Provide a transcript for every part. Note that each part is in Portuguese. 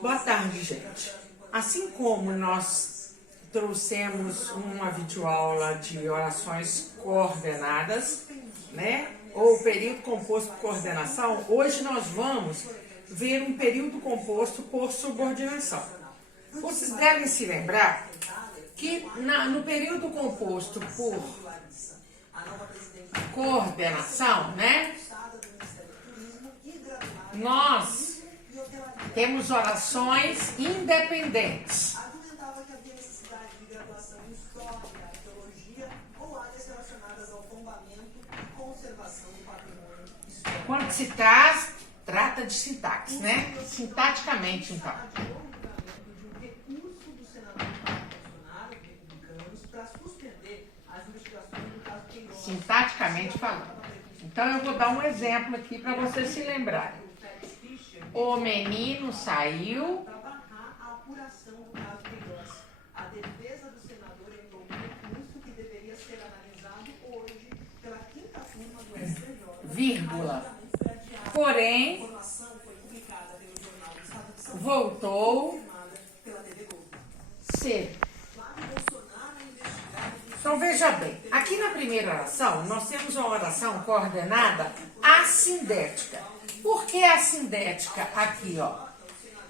Boa tarde, gente. Assim como nós trouxemos uma videoaula de orações coordenadas, né? Ou período composto por coordenação, hoje nós vamos ver um período composto por subordinação. Vocês devem se lembrar que no período composto por coordenação, né? Nós temos orações independentes. Argumentava que havia necessidade de graduação em História, Teologia ou áreas relacionadas ao tombamento e conservação do patrimônio histórico. Quando se trata de sintaxe, né? Sintaticamente, então. De um recurso do senador Bolsonaro, republicanos, para suspender as investigações do caso Queiroz. Sintaticamente falando. Então eu vou dar um exemplo aqui para vocês se lembrarem. O menino saiu. Para barrar a apuração do caso Queiroz, a defesa do senador entrou um recurso que deveria ser analisado hoje pela quinta turma do STJ. Vírgula. Porém, voltou cedo. Então veja bem, aqui na primeira oração nós temos uma oração coordenada assindética. Por que assindética aqui, ó?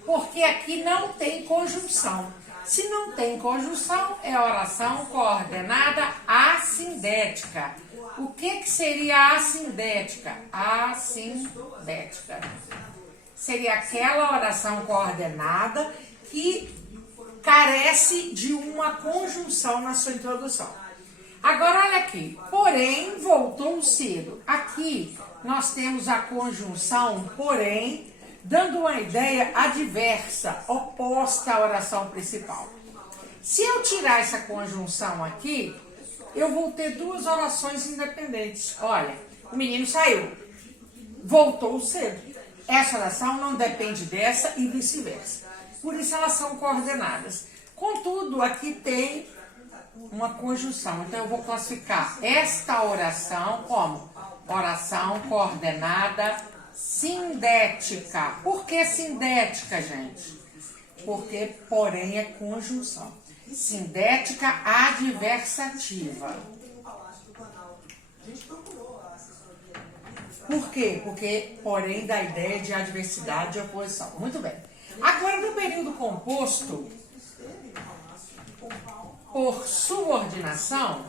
Porque aqui não tem conjunção. Se não tem conjunção, é oração coordenada assindética. O que seria assindética? Assindética seria aquela oração coordenada que carece de uma conjunção na sua introdução. Agora, olha aqui. Porém, voltou cedo. Aqui nós temos a conjunção porém, dando uma ideia adversa, oposta à oração principal. Se eu tirar essa conjunção aqui, eu vou ter duas orações independentes. Olha, o menino saiu, voltou cedo. Essa oração não depende dessa e vice-versa. Por isso elas são coordenadas. Contudo, aqui tem uma conjunção. Então eu vou classificar esta oração como oração coordenada sindética. Por que sindética, gente? Porque, porém, é conjunção. Sindética adversativa. Por quê? Porque, porém, dá ideia de adversidade e oposição. Muito bem. Agora, no período composto por subordinação,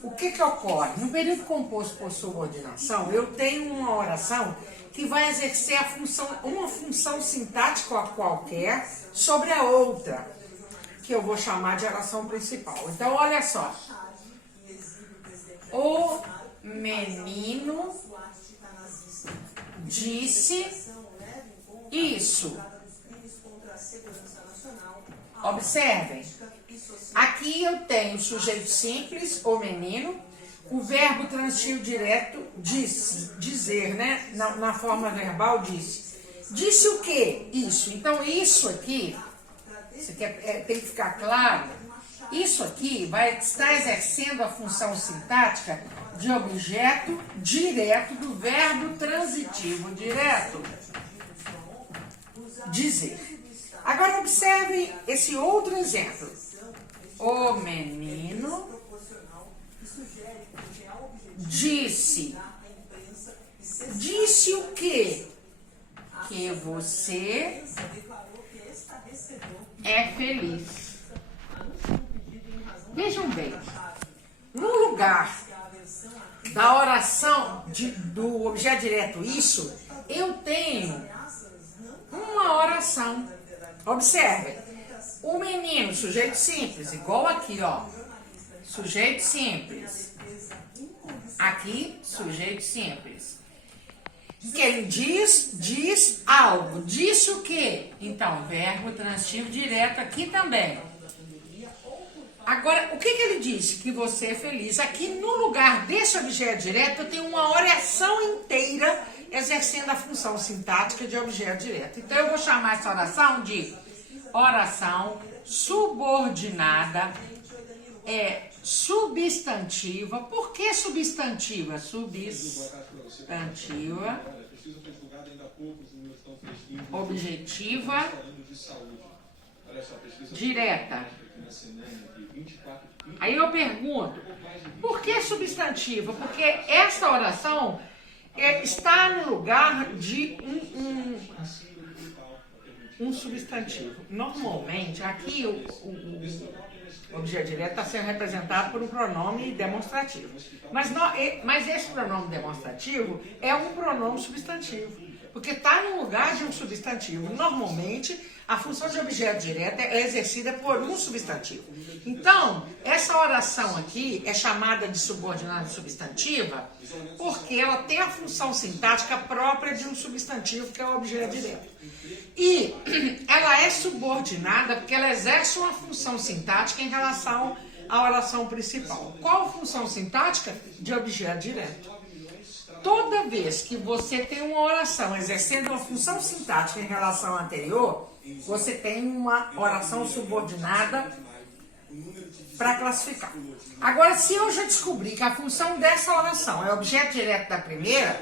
o que ocorre? No período composto por subordinação, eu tenho uma oração que vai exercer uma função sintática qualquer sobre a outra, que eu vou chamar de oração principal. Então, olha só. O menino disse isso. Observem. Aqui eu tenho o sujeito simples, o menino, o verbo transitivo direto, disse, dizer, né? Na forma verbal, disse. Disse o quê? Isso. Então, isso aqui, tem que ficar claro, isso aqui vai estar exercendo a função sintática de objeto direto do verbo transitivo direto, dizer. Agora, observe esse outro exemplo. O menino disse. Disse o quê? Que você é feliz. Vejam bem, no lugar da oração do objeto direto isso, eu tenho uma oração. Observe. O menino, sujeito simples, igual aqui, ó. Sujeito simples. Aqui, sujeito simples. Quem diz algo. Disse o quê? Então, verbo transitivo direto aqui também. Agora, o que ele disse? Que você é feliz. Aqui, no lugar desse objeto direto, eu tenho uma oração inteira exercendo a função sintática de objeto direto. Então, eu vou chamar essa oração de oração subordinada substantiva. Por que substantiva? Substantiva, objetiva, direta. Aí eu pergunto, por que substantiva? Porque esta oração está no lugar de um substantivo. Normalmente, aqui o objeto direto está sendo representado por um pronome demonstrativo. Mas esse pronome demonstrativo é um pronome substantivo, porque está no lugar de um substantivo. Normalmente, a função de objeto direto é exercida por um substantivo. Então, essa oração aqui é chamada de subordinada substantiva porque ela tem a função sintática própria de um substantivo, que é o objeto direto. E ela é subordinada porque ela exerce uma função sintática em relação à oração principal. Qual a função sintática? De objeto direto. Toda vez que você tem uma oração exercendo uma função sintática em relação à anterior, você tem uma oração subordinada para classificar. Agora, se eu já descobri que a função dessa oração é objeto direto da primeira,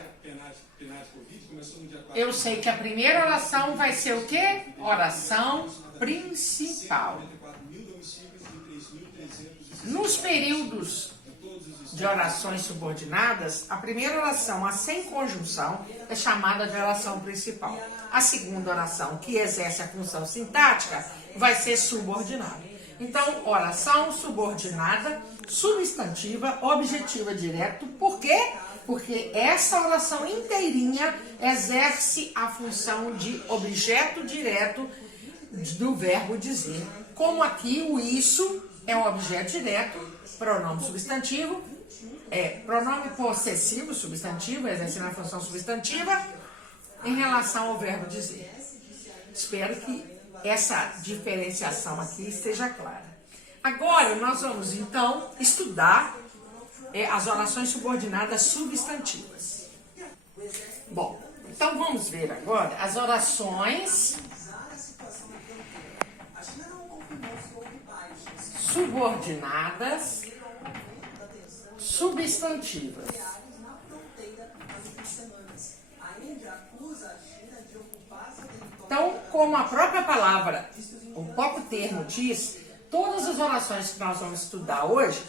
eu sei que a primeira oração vai ser o quê? Oração principal. Nos períodos de orações subordinadas, a primeira oração, a sem conjunção, é chamada de oração principal. A segunda oração, que exerce a função sintática, vai ser subordinada. Então, oração subordinada, substantiva, objetiva direto. Por quê? Porque essa oração inteirinha exerce a função de objeto direto do verbo dizer. Como aqui o isso é um objeto direto, pronome substantivo, pronome possessivo, substantivo, exercendo a função substantiva em relação ao verbo dizer. Espero que essa diferenciação aqui esteja clara. Agora, nós vamos, então, estudar as orações subordinadas substantivas. Bom, então vamos ver agora as orações subordinadas substantivas. Então, como a própria palavra, o próprio termo diz, todas as orações que nós vamos estudar hoje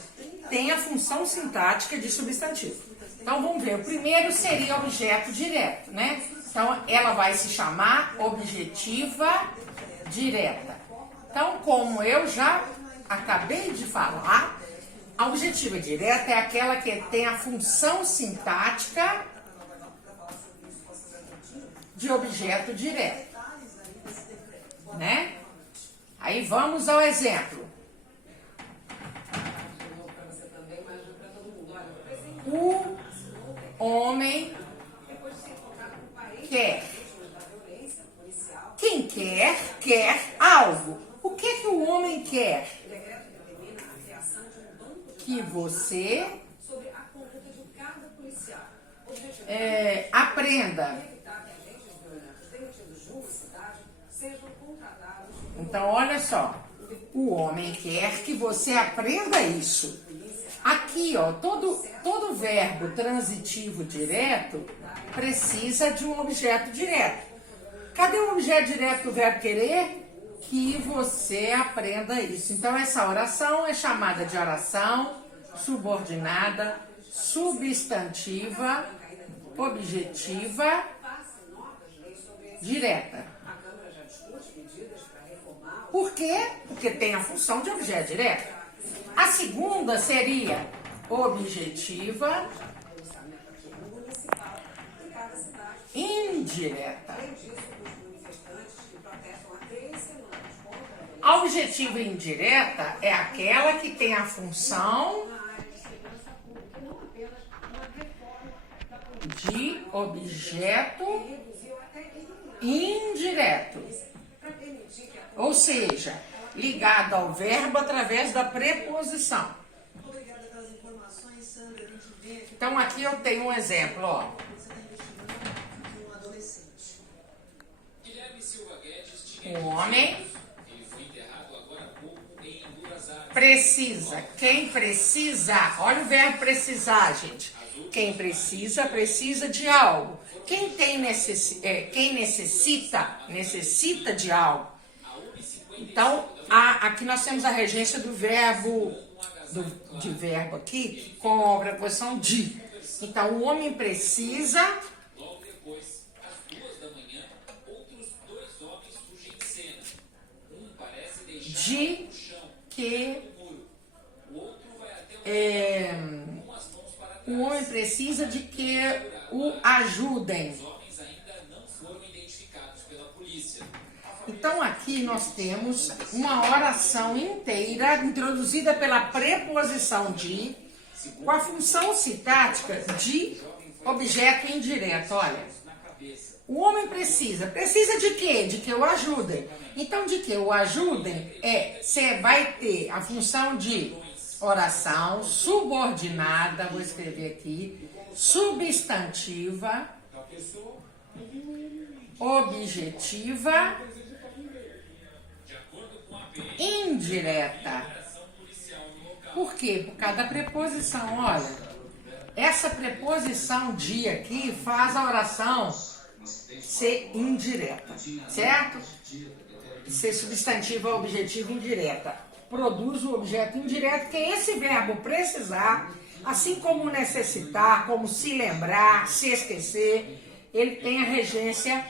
têm a função sintática de substantivo. Então, vamos ver. O primeiro seria objeto direto, né? Então, ela vai se chamar objetiva direta. Então, como eu já acabei de falar, a objetiva direta é aquela que tem a função sintática de objeto direto, né? Aí vamos ao exemplo. O homem quer. Quem quer, quer algo. O que o homem quer? Que você aprenda. Então, olha só. O homem quer que você aprenda isso. Aqui, ó, todo verbo transitivo direto precisa de um objeto direto. Cadê o objeto direto do verbo querer? Que você aprenda isso. Então, essa oração é chamada de oração subordinada, substantiva, objetiva, direta. Por quê? Porque tem a função de objeto direto. A segunda seria objetiva indireta. A objetiva indireta é aquela que tem a função de objeto indireto, ou seja, ligado ao verbo através da preposição. Então aqui eu tenho um exemplo, ó. Um homem precisa. Quem precisa, olha o verbo precisar, gente. Quem precisa, precisa de algo. Quem necessita de algo. Então, aqui nós temos a regência do verbo, de verbo aqui, com a preposição de. Então, o homem precisa de que o homem precisa de que o ajudem. Então aqui nós temos uma oração inteira introduzida pela preposição de, com a função sintática de objeto indireto. Olha, o homem precisa de quê? De que o ajudem. Então, de que o ajudem você vai ter a função de oração subordinada, vou escrever aqui, substantiva, objetiva, indireta. Por quê? Por causa da preposição. Olha, essa preposição de aqui faz a oração ser indireta, certo? Ser substantiva, objetiva, indireta. Produz o objeto indireto, que é esse verbo precisar, assim como necessitar, como se lembrar, se esquecer, ele tem a regência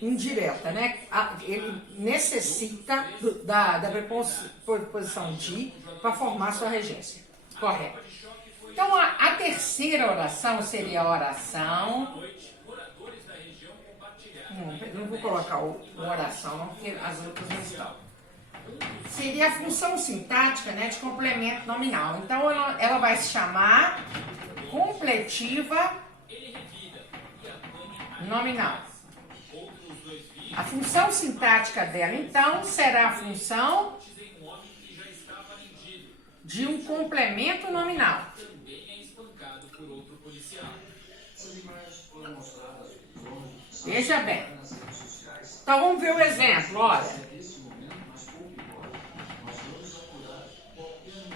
indireta, né? Ele necessita da preposição de para formar sua regência. Correto. Então, a terceira oração seria a oração... Não vou colocar o oração, não, porque as outras não estão. Seria a função sintática, né, de complemento nominal. Então, ela vai se chamar completiva nominal. A função sintática dela, então, será a função de um complemento nominal. Veja bem. Então, vamos ver o exemplo. Olha.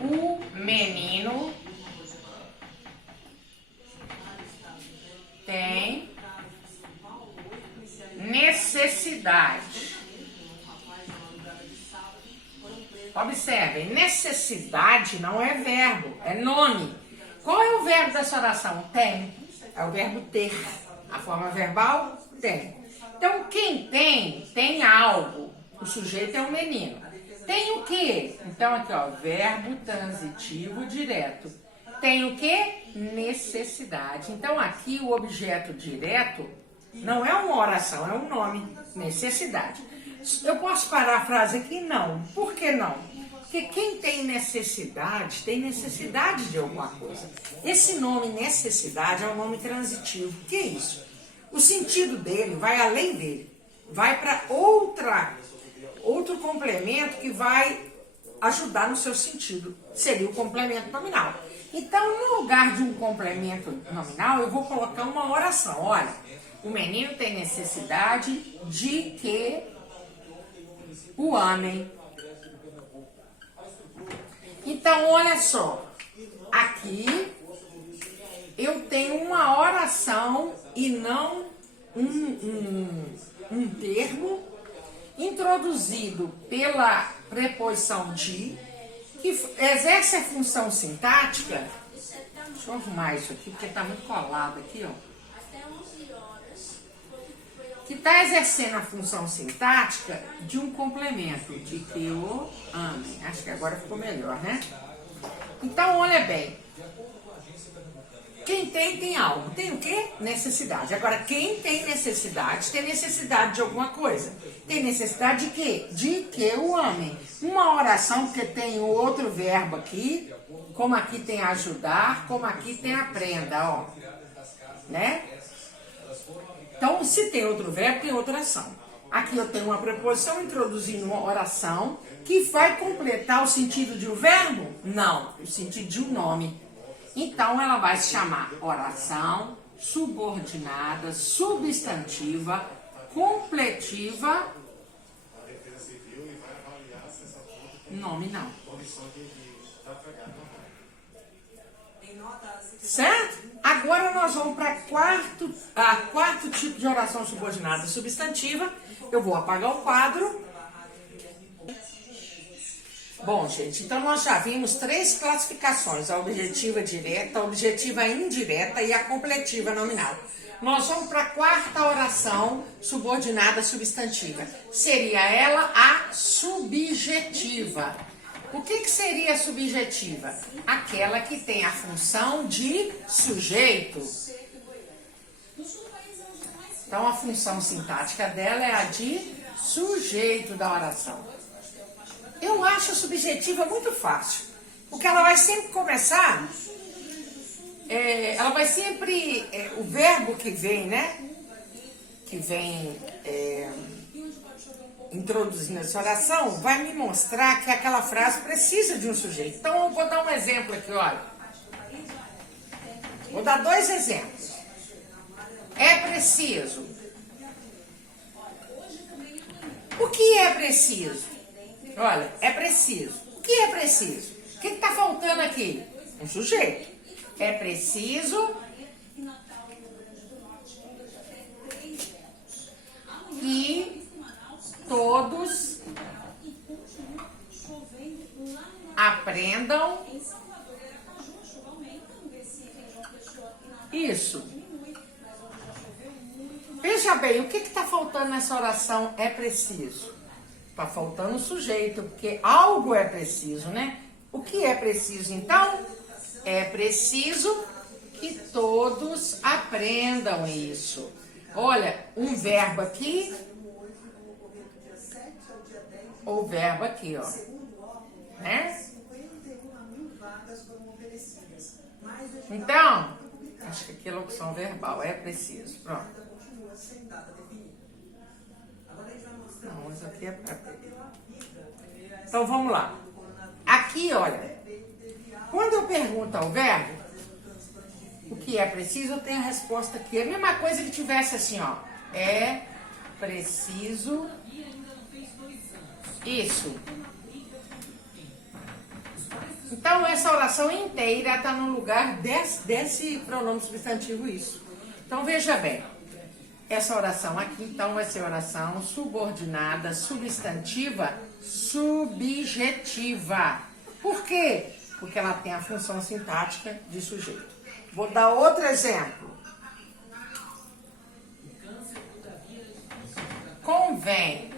O menino tem necessidade. Observem, necessidade não é verbo, é nome. Qual é o verbo dessa oração? Tem. É o verbo ter. A forma verbal, tem. Então, quem tem algo. O sujeito é o menino. Tem o quê? Então, aqui, ó, verbo transitivo direto. Tem o quê? Necessidade. Então, aqui o objeto direto não é uma oração, é um nome. Necessidade. Eu posso parar a frase aqui? Não. Por que não? Porque quem tem necessidade de alguma coisa. Esse nome necessidade é um nome transitivo. O que é isso? O sentido dele vai além dele. Vai para outro complemento que vai ajudar no seu sentido. Seria o complemento nominal. Então, no lugar de um complemento nominal, eu vou colocar uma oração. Olha, o menino tem necessidade de que o amem. Então, olha só. Aqui, eu tenho uma oração e não um termo introduzido pela preposição de, que exerce a função sintática. Deixa eu arrumar isso aqui, porque está muito colado aqui, ó. Que está exercendo a função sintática de um complemento, de que o amem. Acho que agora ficou melhor, né? Então, olha bem. Quem tem algo. Tem o quê? Necessidade. Agora, quem tem necessidade de alguma coisa. Tem necessidade de quê? De que o amem. Uma oração, porque tem outro verbo aqui, como aqui tem ajudar, como aqui tem aprenda, ó. Né? Então, se tem outro verbo, tem outra ação. Aqui eu tenho uma preposição introduzindo uma oração que vai completar o sentido de um verbo? Não, o sentido de um nome. Então, ela vai se chamar oração subordinada, substantiva, completiva, nominal. Certo? Agora nós vamos para quarto tipo de oração subordinada substantiva. Eu vou apagar o quadro. Bom, gente, então nós já vimos 3 classificações: a objetiva direta, a objetiva indireta e a completiva nominal. Nós vamos para a quarta oração subordinada substantiva. Seria ela a subjetiva. O que seria a subjetiva? Aquela que tem a função de sujeito. Então, a função sintática dela é a de sujeito da oração. Eu acho a subjetiva muito fácil, porque ela vai sempre começar, ela vai sempre, o verbo que vem, né? Que vem introduzindo essa oração, vai me mostrar que aquela frase precisa de um sujeito. Então, eu vou dar um exemplo aqui, olha. Vou dar 2 exemplos. É preciso. O que é preciso? Olha, é preciso. O que é preciso? O que está faltando aqui? Um sujeito. É preciso que todos aprendam isso. Veja bem, o que está faltando nessa oração? É preciso. Está faltando o sujeito, porque algo é preciso, né? O que é preciso, então? É preciso que todos aprendam isso. Olha, um verbo aqui, ou verbo aqui, ó. Né? Então, acho que aqui é locução verbal, é preciso. Pronto. Não, isso aqui é pra... Então, vamos lá. Aqui, olha, quando eu pergunto ao verbo o que é preciso, eu tenho a resposta aqui. É a mesma coisa que tivesse assim, ó. É preciso isso. Então, essa oração inteira está no lugar desse pronome substantivo isso. Então, veja bem. Essa oração aqui, então, vai ser oração subordinada, substantiva, subjetiva. Por quê? Porque ela tem a função sintática de sujeito. Vou dar outro exemplo. Convém.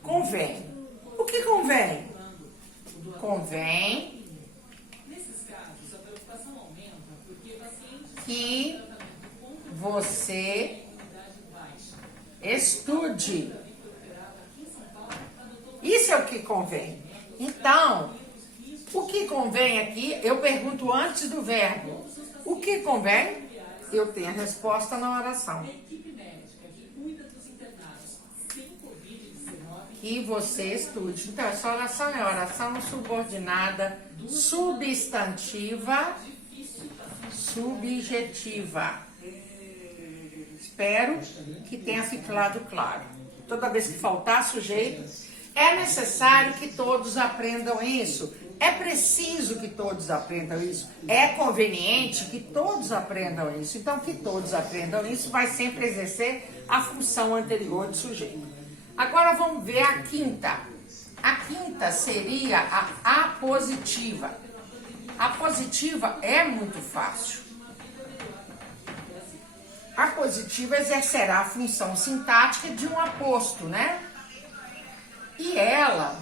Convém. O que convém? Convém que você estude. Isso é o que convém. Então, o que convém aqui, eu pergunto antes do verbo. O que convém? Eu tenho a resposta na oração. Que você estude. Então, essa oração é oração subordinada, substantiva, subjetiva. Espero que tenha ficado claro. Toda vez que faltar sujeito, é necessário que todos aprendam isso. É preciso que todos aprendam isso. É conveniente que todos aprendam isso. Então, que todos aprendam isso vai sempre exercer a função anterior de sujeito. Agora vamos ver a quinta. A quinta seria a apositiva. A positiva é muito fácil. A positiva exercerá a função sintática de um aposto, né? E ela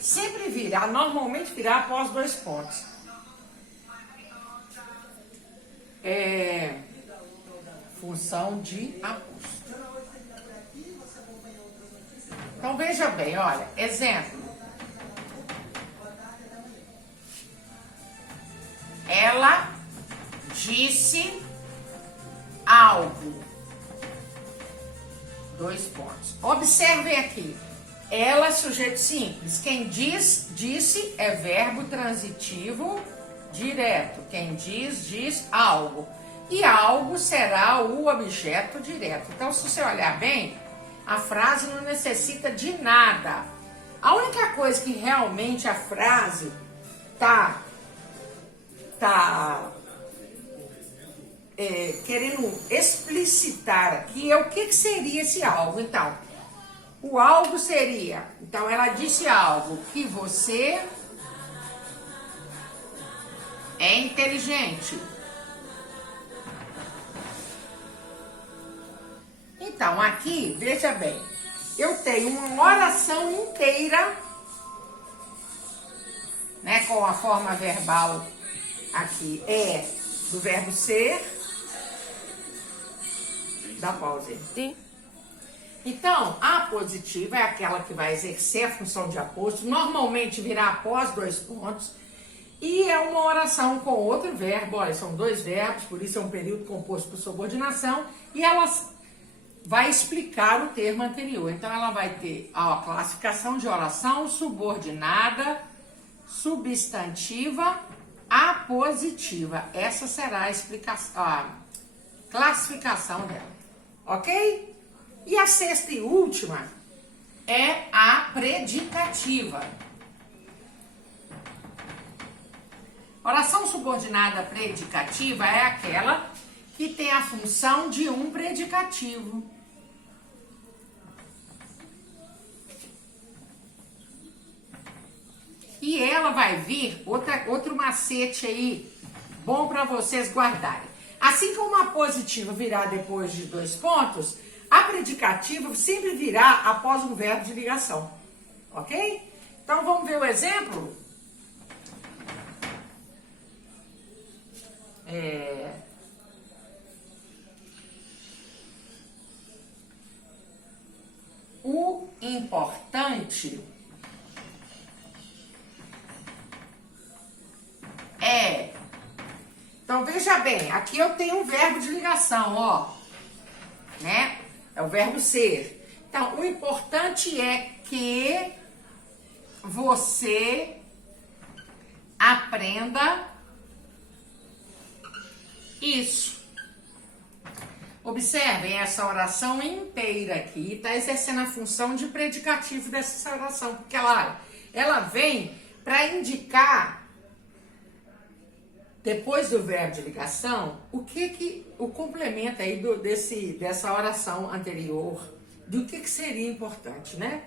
sempre virá, normalmente virá após 2 pontos. Função de aposto. Então veja bem, olha, exemplo. Ela disse algo. 2 pontos. Observem aqui. Ela, sujeito simples. Quem disse é verbo transitivo direto. Quem diz algo. E algo será o objeto direto. Então, se você olhar bem, a frase não necessita de nada. A única coisa que realmente a frase tá querendo explicitar aqui é o que seria esse algo. Então, o algo seria, então ela disse algo que você é inteligente. Então, aqui, veja bem, eu tenho uma oração inteira, né, com a forma verbal aqui, do verbo ser. Dá pausa aí. Sim. Então, a positiva é aquela que vai exercer a função de aposto, normalmente virá após 2 pontos, e é uma oração com outro verbo. Olha, são 2 verbos, por isso é um período composto por subordinação, e ela vai explicar o termo anterior. Então, ela vai ter a classificação de oração subordinada, substantiva, apositiva. Essa será a explicação, a classificação dela, ok? E a 6ª e última é a predicativa. Oração subordinada predicativa é aquela que tem a função de um predicativo. E ela vai vir, outro macete aí, bom para vocês guardarem. Assim como a positiva virá depois de 2 pontos, a predicativa sempre virá após um verbo de ligação, ok? Então vamos ver o exemplo? O importante é... Então veja bem, aqui eu tenho um verbo de ligação, ó, né? É o verbo ser. Então, o importante é que você aprenda isso. Observem essa oração inteira aqui, está exercendo a função de predicativo dessa oração, porque ela vem para indicar, depois do verbo de ligação, o complemento aí dessa oração anterior, do que seria importante, né?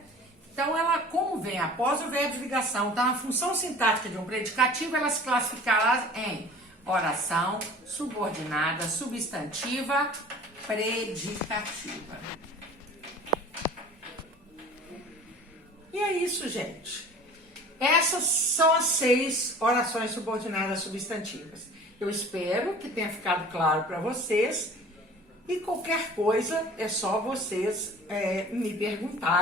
Então, ela, como vem após o verbo de ligação, está na função sintática de um predicativo, ela se classificará em oração subordinada, substantiva, predicativa. E é isso, gente. Essas são as 6 orações subordinadas substantivas. Eu espero que tenha ficado claro para vocês. E qualquer coisa é só vocês me perguntar.